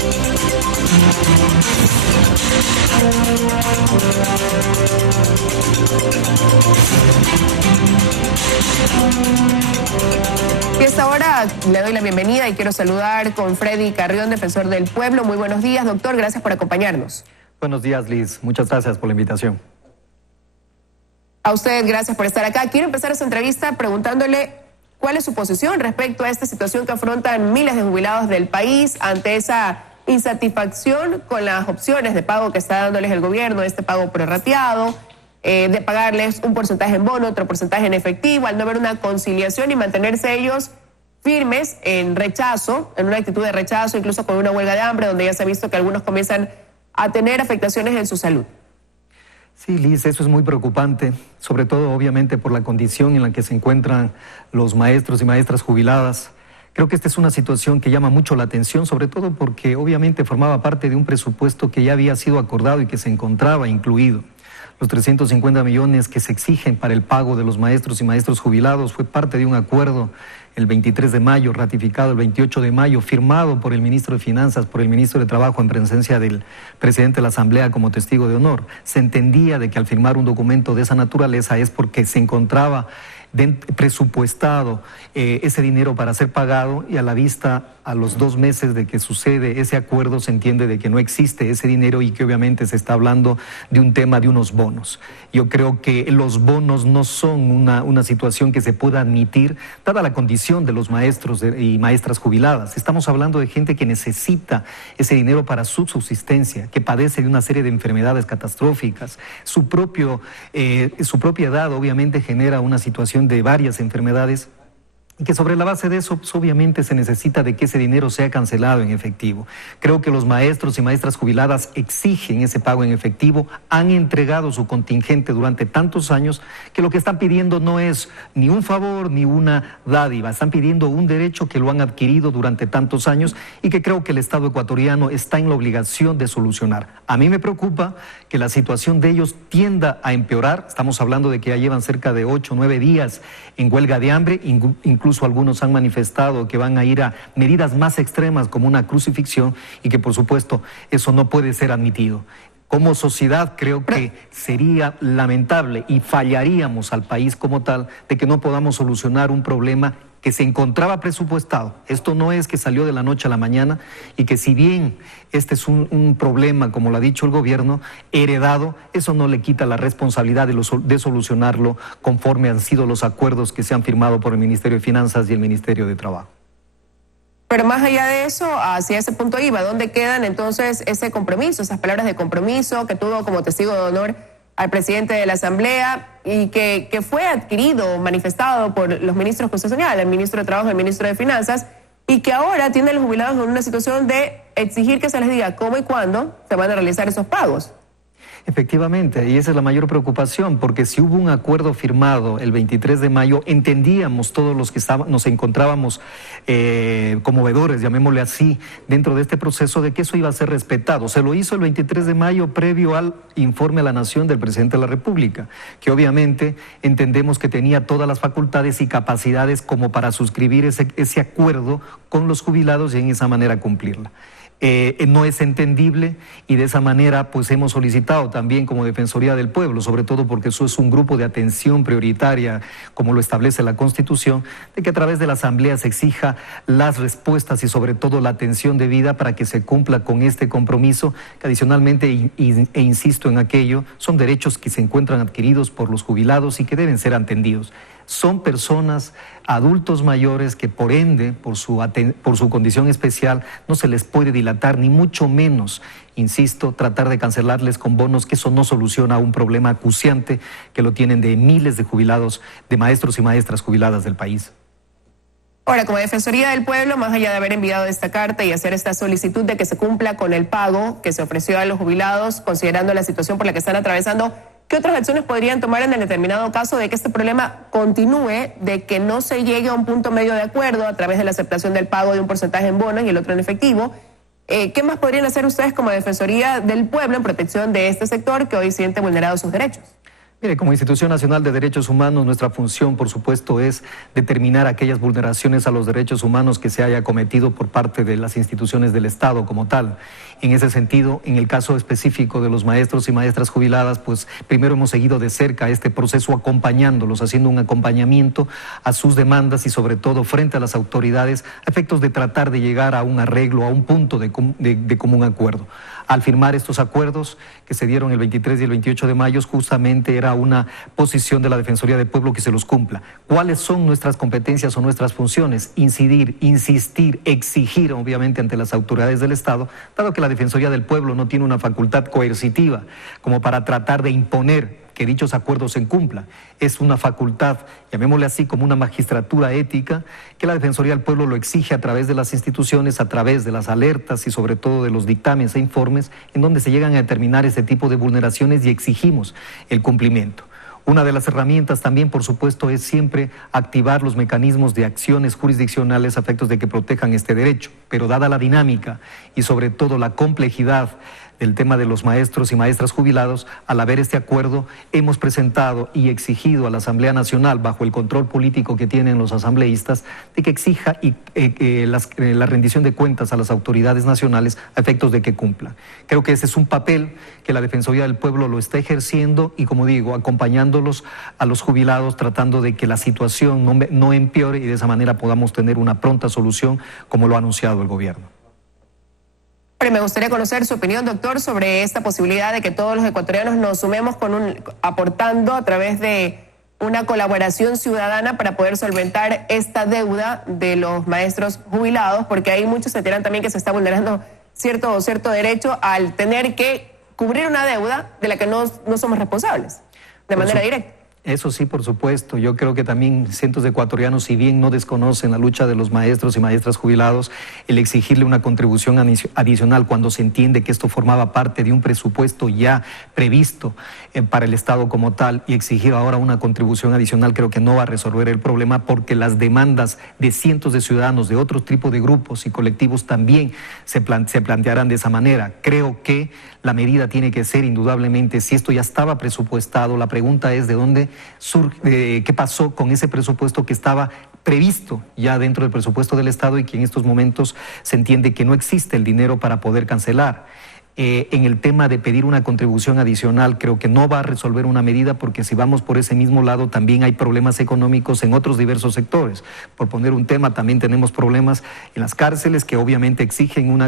Y a esta hora le doy la bienvenida y quiero saludar con Freddy Carrión, defensor del pueblo. Muy buenos días, doctor. Gracias por acompañarnos. Buenos días, Liz. Muchas gracias por la invitación. A usted, gracias por estar acá. Quiero empezar esta entrevista preguntándole cuál es su posición respecto a esta situación que afrontan miles de jubilados del país ante esa insatisfacción con las opciones de pago que está dándoles el gobierno, este pago prorrateado, de pagarles un porcentaje en bono, otro porcentaje en efectivo, al no haber una conciliación y mantenerse ellos firmes en rechazo, en una actitud de rechazo, incluso con una huelga de hambre, donde ya se ha visto que algunos comienzan a tener afectaciones en su salud. Sí, Liz, eso es muy preocupante, sobre todo obviamente por la condición en la que se encuentran los maestros y maestras jubiladas. Creo que esta es una situación que llama mucho la atención, sobre todo porque obviamente formaba parte de un presupuesto que ya había sido acordado y que se encontraba incluido. Los 350 millones que se exigen para el pago de los maestros y maestros jubilados fue parte de un acuerdo el 23 de mayo, ratificado el 28 de mayo, firmado por el ministro de Finanzas, por el ministro de Trabajo en presencia del presidente de la Asamblea como testigo de honor. Se entendía de que al firmar un documento de esa naturaleza es porque se encontraba presupuestado ese dinero para ser pagado, y a la vista, a los 2 meses de que sucede ese acuerdo, se entiende de que no existe ese dinero y que obviamente se está hablando de un tema de unos bonos. Yo creo que los bonos no son una situación que se pueda admitir, dada la condición de los maestros y maestras jubiladas. Estamos hablando de gente que necesita ese dinero para su subsistencia, que padece de una serie de enfermedades catastróficas. Su propia edad obviamente genera una situación de varias enfermedades, y que sobre la base de eso, pues, obviamente se necesita de que ese dinero sea cancelado en efectivo. Creo que los maestros y maestras jubiladas exigen ese pago en efectivo, han entregado su contingente durante tantos años que lo que están pidiendo no es ni un favor ni una dádiva, están pidiendo un derecho que lo han adquirido durante tantos años y que creo que el Estado ecuatoriano está en la obligación de solucionar. A mí me preocupa que la situación de ellos tienda a empeorar. Estamos hablando de que ya llevan cerca de 8 o 9 días en huelga de hambre, incluso algunos han manifestado que van a ir a medidas más extremas como una crucifixión, y que por supuesto eso no puede ser admitido. Como sociedad creo que sería lamentable y fallaríamos al país como tal de que no podamos solucionar un problema que se encontraba presupuestado. Esto no es que salió de la noche a la mañana, y que si bien este es un problema, como lo ha dicho el gobierno, heredado, eso no le quita la responsabilidad de solucionarlo conforme han sido los acuerdos que se han firmado por el Ministerio de Finanzas y el Ministerio de Trabajo. Pero más allá de eso, hacia ese punto iba, ¿dónde quedan entonces ese compromiso, esas palabras de compromiso que tuvo como testigo de honor al presidente de la Asamblea y que fue adquirido, manifestado por los ministros que usted señala, el ministro de Trabajo y el ministro de Finanzas, y que ahora tienen los jubilados en una situación de exigir que se les diga cómo y cuándo se van a realizar esos pagos? Efectivamente, y esa es la mayor preocupación, porque si hubo un acuerdo firmado el 23 de mayo, entendíamos todos los que nos encontrábamos como veedores, llamémosle así, dentro de este proceso, de que eso iba a ser respetado. Se lo hizo el 23 de mayo previo al informe a la Nación del presidente de la República, que obviamente entendemos que tenía todas las facultades y capacidades como para suscribir ese acuerdo con los jubilados y en esa manera cumplirla. No es entendible, y de esa manera pues hemos solicitado también como Defensoría del Pueblo, sobre todo porque eso es un grupo de atención prioritaria como lo establece la Constitución, de que a través de la Asamblea se exija las respuestas y sobre todo la atención debida para que se cumpla con este compromiso, que adicionalmente, e insisto en aquello, son derechos que se encuentran adquiridos por los jubilados y que deben ser atendidos. Son personas, adultos mayores, que por ende, por su condición especial, no se les puede dilatar, ni mucho menos, insisto, tratar de cancelarles con bonos, que eso no soluciona un problema acuciante que lo tienen de miles de jubilados, de maestros y maestras jubiladas del país. Ahora, como Defensoría del Pueblo, más allá de haber enviado esta carta y hacer esta solicitud de que se cumpla con el pago que se ofreció a los jubilados, considerando la situación por la que están atravesando, ¿qué otras acciones podrían tomar en el determinado caso de que este problema continúe, de que no se llegue a un punto medio de acuerdo a través de la aceptación del pago de un porcentaje en bonos y el otro en efectivo? ¿Qué más podrían hacer ustedes como Defensoría del Pueblo en protección de este sector que hoy siente vulnerados sus derechos? Mire, como Institución Nacional de Derechos Humanos, nuestra función, por supuesto, es determinar aquellas vulneraciones a los derechos humanos que se haya cometido por parte de las instituciones del Estado como tal. En ese sentido, en el caso específico de los maestros y maestras jubiladas, pues primero hemos seguido de cerca este proceso acompañándolos, haciendo un acompañamiento a sus demandas y sobre todo frente a las autoridades a efectos de tratar de llegar a un arreglo, a un punto de común acuerdo. Al firmar estos acuerdos que se dieron el 23 y el 28 de mayo, justamente era una posición de la Defensoría del Pueblo que se los cumpla. ¿Cuáles son nuestras competencias o nuestras funciones? Incidir, insistir, exigir, obviamente, ante las autoridades del Estado, dado que la Defensoría del Pueblo no tiene una facultad coercitiva como para tratar de imponer que dichos acuerdos se cumplan. Es una facultad, llamémosle así, como una magistratura ética, que la Defensoría del Pueblo lo exige a través de las instituciones, a través de las alertas y sobre todo de los dictámenes e informes en donde se llegan a determinar este tipo de vulneraciones y exigimos el cumplimiento. Una de las herramientas también, por supuesto, es siempre activar los mecanismos de acciones jurisdiccionales a efectos de que protejan este derecho, pero dada la dinámica y sobre todo la complejidad del tema de los maestros y maestras jubilados, al haber este acuerdo, hemos presentado y exigido a la Asamblea Nacional, bajo el control político que tienen los asambleístas, de que exija la rendición de cuentas a las autoridades nacionales a efectos de que cumplan. Creo que ese es un papel que la Defensoría del Pueblo lo está ejerciendo y, como digo, acompañándolos a los jubilados, tratando de que la situación no empeore y de esa manera podamos tener una pronta solución, como lo ha anunciado el gobierno. Me gustaría conocer su opinión, doctor, sobre esta posibilidad de que todos los ecuatorianos nos sumemos aportando a través de una colaboración ciudadana para poder solventar esta deuda de los maestros jubilados, porque hay muchos se enteran también que se está vulnerando cierto derecho al tener que cubrir una deuda de la que no somos responsables de manera directa. Eso sí, por supuesto. Yo creo que también cientos de ecuatorianos, si bien no desconocen la lucha de los maestros y maestras jubilados, el exigirle una contribución adicional cuando se entiende que esto formaba parte de un presupuesto ya previsto para el Estado como tal, y exigir ahora una contribución adicional, creo que no va a resolver el problema, porque las demandas de cientos de ciudadanos de otros tipos de grupos y colectivos también se plantearán de esa manera. Creo que la medida tiene que ser indudablemente, si esto ya estaba presupuestado, la pregunta es de dónde surge, qué pasó con ese presupuesto que estaba previsto ya dentro del presupuesto del Estado y que en estos momentos se entiende que no existe el dinero para poder cancelar. En el tema de pedir una contribución adicional, creo que no va a resolver una medida, porque si vamos por ese mismo lado también hay problemas económicos en otros diversos sectores. Por poner un tema, también tenemos problemas en las cárceles que obviamente exigen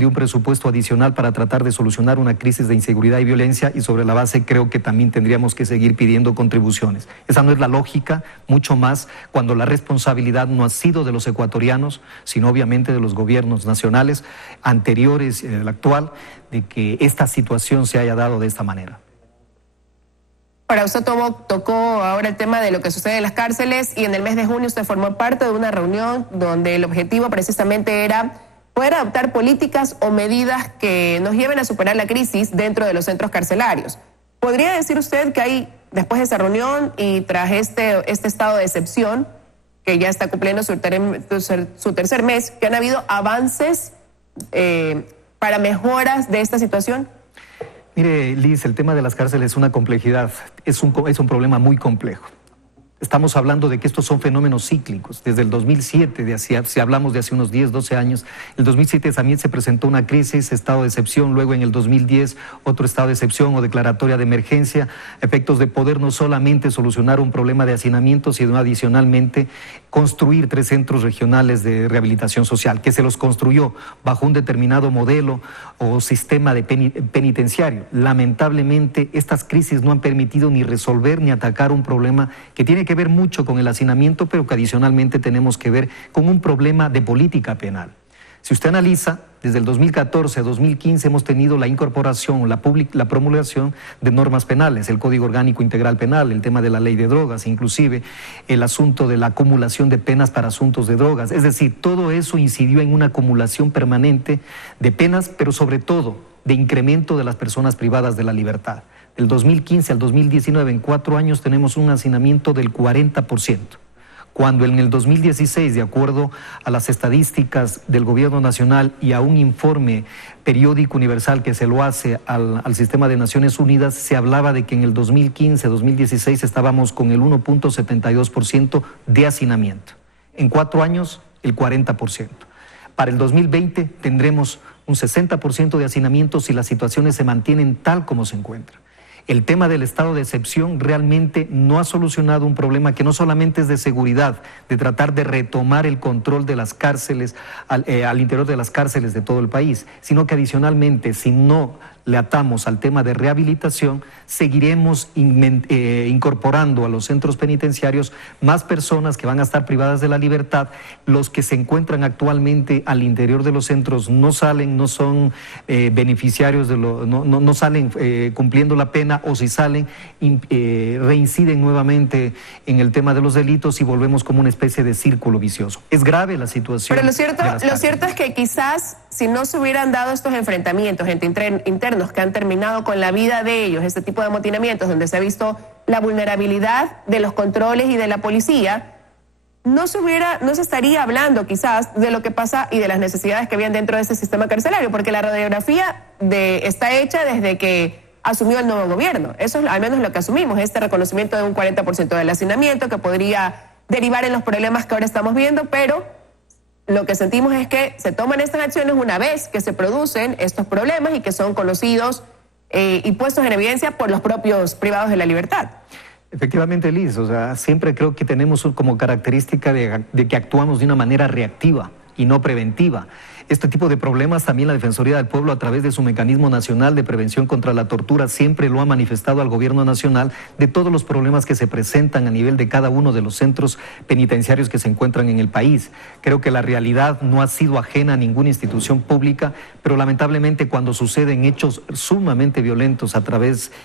de un presupuesto adicional para tratar de solucionar una crisis de inseguridad y violencia, y sobre la base creo que también tendríamos que seguir pidiendo contribuciones. Esa no es la lógica, mucho más cuando la responsabilidad no ha sido de los ecuatorianos, sino obviamente de los gobiernos nacionales anteriores y del actual, de que esta situación se haya dado de esta manera. Ahora, usted tocó ahora el tema de lo que sucede en las cárceles, y en el mes de junio usted formó parte de una reunión donde el objetivo precisamente era poder adoptar políticas o medidas que nos lleven a superar la crisis dentro de los centros carcelarios. ¿Podría decir usted que hay, después de esa reunión y tras este estado de excepción, que ya está cumpliendo su tercer mes, que han habido avances para mejoras de esta situación? Mire, Liz, el tema de las cárceles es una complejidad, es un problema muy complejo. Estamos hablando de que estos son fenómenos cíclicos. Desde el 2007, si hablamos de hace unos 10, 12 años, el 2007 también se presentó una crisis, estado de excepción, luego en el 2010 otro estado de excepción o declaratoria de emergencia, efectos de poder no solamente solucionar un problema de hacinamiento, sino adicionalmente construir 3 centros regionales de rehabilitación social, que se los construyó bajo un determinado modelo o sistema de penitenciario. Lamentablemente, estas crisis no han permitido ni resolver ni atacar un problema que tiene que ver mucho con el hacinamiento, pero que adicionalmente tenemos que ver con un problema de política penal. Si usted analiza, desde el 2014 a 2015 hemos tenido la incorporación, la promulgación de normas penales, el Código Orgánico Integral Penal, el tema de la ley de drogas, inclusive el asunto de la acumulación de penas para asuntos de drogas. Es decir, todo eso incidió en una acumulación permanente de penas, pero sobre todo de incremento de las personas privadas de la libertad. Del 2015 al 2019, en 4 años, tenemos un hacinamiento del 40%. cuando en el 2016, de acuerdo a las estadísticas del Gobierno Nacional y a un informe periódico universal que se lo hace al sistema de Naciones Unidas, se hablaba de que en el 2015-2016 estábamos con el 1.72% de hacinamiento. En 4 años, el 40%. Para el 2020 tendremos un 60% de hacinamiento si las situaciones se mantienen tal como se encuentran. El tema del estado de excepción realmente no ha solucionado un problema que no solamente es de seguridad, de tratar de retomar el control de las cárceles al interior de las cárceles de todo el país, sino que adicionalmente, si no le atamos al tema de rehabilitación, seguiremos incorporando a los centros penitenciarios más personas que van a estar privadas de la libertad. Los que se encuentran actualmente al interior de los centros no salen, no son beneficiarios, no salen cumpliendo la pena, o si salen, reinciden nuevamente en el tema de los delitos y volvemos como una especie de círculo vicioso. Es grave la situación. Pero lo cierto es que quizás si no se hubieran dado estos enfrentamientos entre internos que han terminado con la vida de ellos, este tipo de amotinamientos donde se ha visto la vulnerabilidad de los controles y de la policía, no se estaría hablando quizás de lo que pasa y de las necesidades que habían dentro de ese sistema carcelario, porque la radiografía está hecha desde que asumió el nuevo gobierno. Eso es al menos lo que asumimos, este reconocimiento de un 40% del hacinamiento que podría derivar en los problemas que ahora estamos viendo, pero lo que sentimos es que se toman estas acciones una vez que se producen estos problemas y que son conocidos y puestos en evidencia por los propios privados de la libertad. Efectivamente, Liz, o sea, siempre creo que tenemos como característica de que actuamos de una manera reactiva y no preventiva. Este tipo de problemas también la Defensoría del Pueblo, a través de su mecanismo nacional de prevención contra la tortura, siempre lo ha manifestado al gobierno nacional de todos los problemas que se presentan a nivel de cada uno de los centros penitenciarios que se encuentran en el país. Creo que la realidad no ha sido ajena a ninguna institución pública, pero lamentablemente cuando suceden hechos sumamente violentos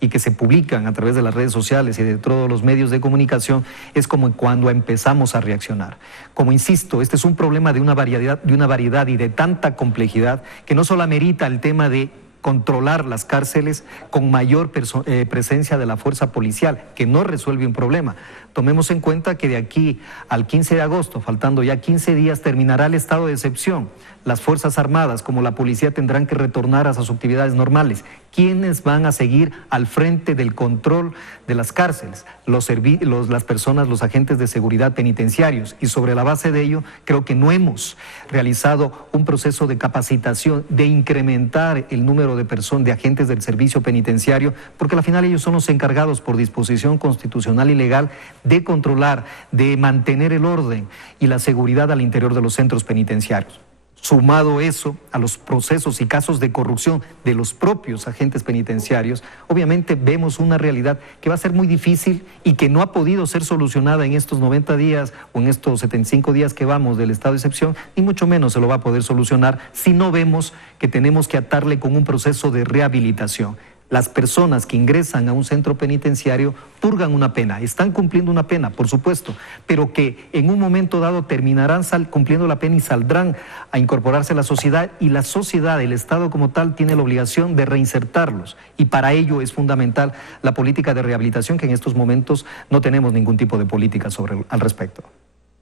y que se publican a través de las redes sociales y de todos los medios de comunicación, es como cuando empezamos a reaccionar. Como insisto, este es un problema de una variedad y de tanta complejidad que no solo amerita el tema de controlar las cárceles con mayor presencia de la fuerza policial, que no resuelve un problema. Tomemos en cuenta que de aquí al 15 de agosto, faltando ya 15 días, terminará el estado de excepción. Las Fuerzas Armadas, como la policía, tendrán que retornar a sus actividades normales. ¿Quiénes van a seguir al frente del control de las cárceles? Las personas, los agentes de seguridad penitenciarios. Y sobre la base de ello, creo que no hemos realizado un proceso de capacitación, de incrementar el número de agentes del servicio penitenciario, porque al final ellos son los encargados por disposición constitucional y legal de controlar, de mantener el orden y la seguridad al interior de los centros penitenciarios. Sumado eso a los procesos y casos de corrupción de los propios agentes penitenciarios, obviamente vemos una realidad que va a ser muy difícil y que no ha podido ser solucionada en estos 90 días o en estos 75 días que vamos del estado de excepción, ni mucho menos se lo va a poder solucionar si no vemos que tenemos que atarle con un proceso de rehabilitación. Las personas que ingresan a un centro penitenciario purgan una pena, están cumpliendo una pena, por supuesto, pero que en un momento dado terminarán cumpliendo la pena y saldrán a incorporarse a la sociedad, y la sociedad, el Estado como tal, tiene la obligación de reinsertarlos, y para ello es fundamental la política de rehabilitación, que en estos momentos no tenemos ningún tipo de política al respecto.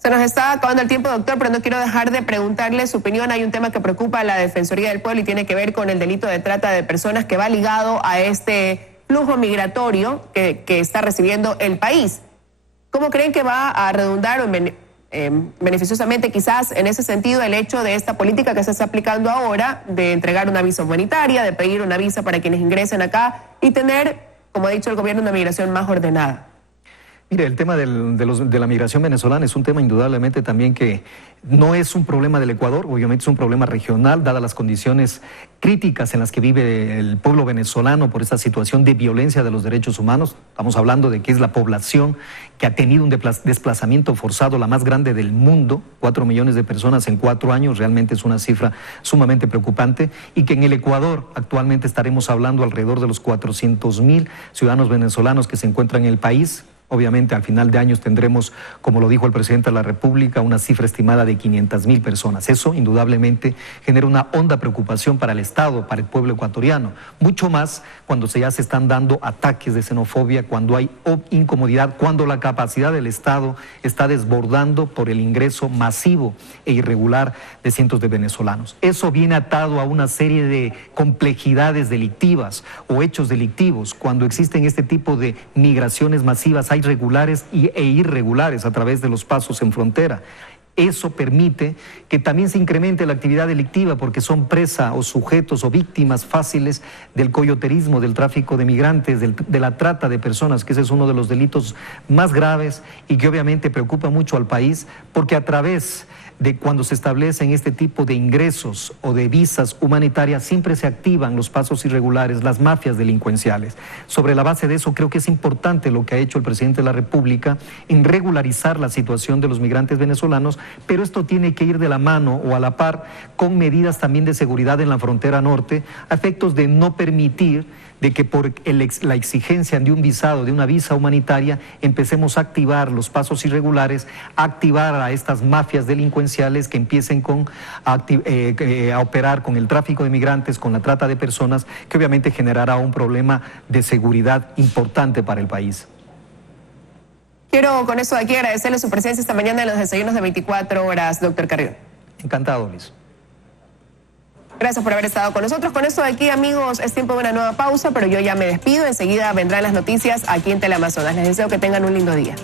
Se nos está acabando el tiempo, doctor, pero no quiero dejar de preguntarle su opinión. Hay un tema que preocupa a la Defensoría del Pueblo y tiene que ver con el delito de trata de personas, que va ligado a este flujo migratorio que está recibiendo el país. ¿Cómo creen que va a redundar beneficiosamente quizás en ese sentido el hecho de esta política que se está aplicando ahora de entregar una visa humanitaria, de pedir una visa para quienes ingresen acá y tener, como ha dicho el gobierno, una migración más ordenada? Mire, el tema de la migración venezolana es un tema indudablemente también que no es un problema del Ecuador, obviamente es un problema regional, dadas las condiciones críticas en las que vive el pueblo venezolano por esta situación de violencia de los derechos humanos. Estamos hablando de que es la población que ha tenido un desplazamiento forzado, la más grande del mundo, 4 millones de personas en 4 años, realmente es una cifra sumamente preocupante, y que en el Ecuador actualmente estaremos hablando alrededor de los 400,000 ciudadanos venezolanos que se encuentran en el país, Obviamente, al final de años tendremos, como lo dijo el presidente de la República, una cifra estimada de 500.000 personas. Eso, indudablemente, genera una honda preocupación para el Estado, para el pueblo ecuatoriano. Mucho más cuando ya se están dando ataques de xenofobia, cuando hay incomodidad, cuando la capacidad del Estado está desbordando por el ingreso masivo e irregular de cientos de venezolanos. Eso viene atado a una serie de complejidades delictivas o hechos delictivos. Cuando existen este tipo de migraciones masivas, hay regulares e irregulares a través de los pasos en frontera. Eso permite que también se incremente la actividad delictiva porque son presa o sujetos o víctimas fáciles del coyoterismo, del tráfico de migrantes, de la trata de personas, que ese es uno de los delitos más graves y que obviamente preocupa mucho al país porque a través de cuando se establecen este tipo de ingresos o de visas humanitarias siempre se activan los pasos irregulares, las mafias delincuenciales. Sobre la base de eso creo que es importante lo que ha hecho el presidente de la República en regularizar la situación de los migrantes venezolanos, pero esto tiene que ir de la mano o a la par con medidas también de seguridad en la frontera norte, a efectos de no permitir de que por la exigencia de un visado, de una visa humanitaria, empecemos a activar los pasos irregulares, a activar a estas mafias delincuenciales que empiecen a operar con el tráfico de migrantes, con la trata de personas, que obviamente generará un problema de seguridad importante para el país. Quiero con eso de aquí agradecerle su presencia esta mañana en los desayunos de 24 horas, doctor Carrión. Encantado, Liz. Gracias por haber estado con nosotros. Con esto de aquí, amigos, es tiempo de una nueva pausa, pero yo ya me despido. Enseguida vendrán las noticias aquí en Teleamazonas. Les deseo que tengan un lindo día.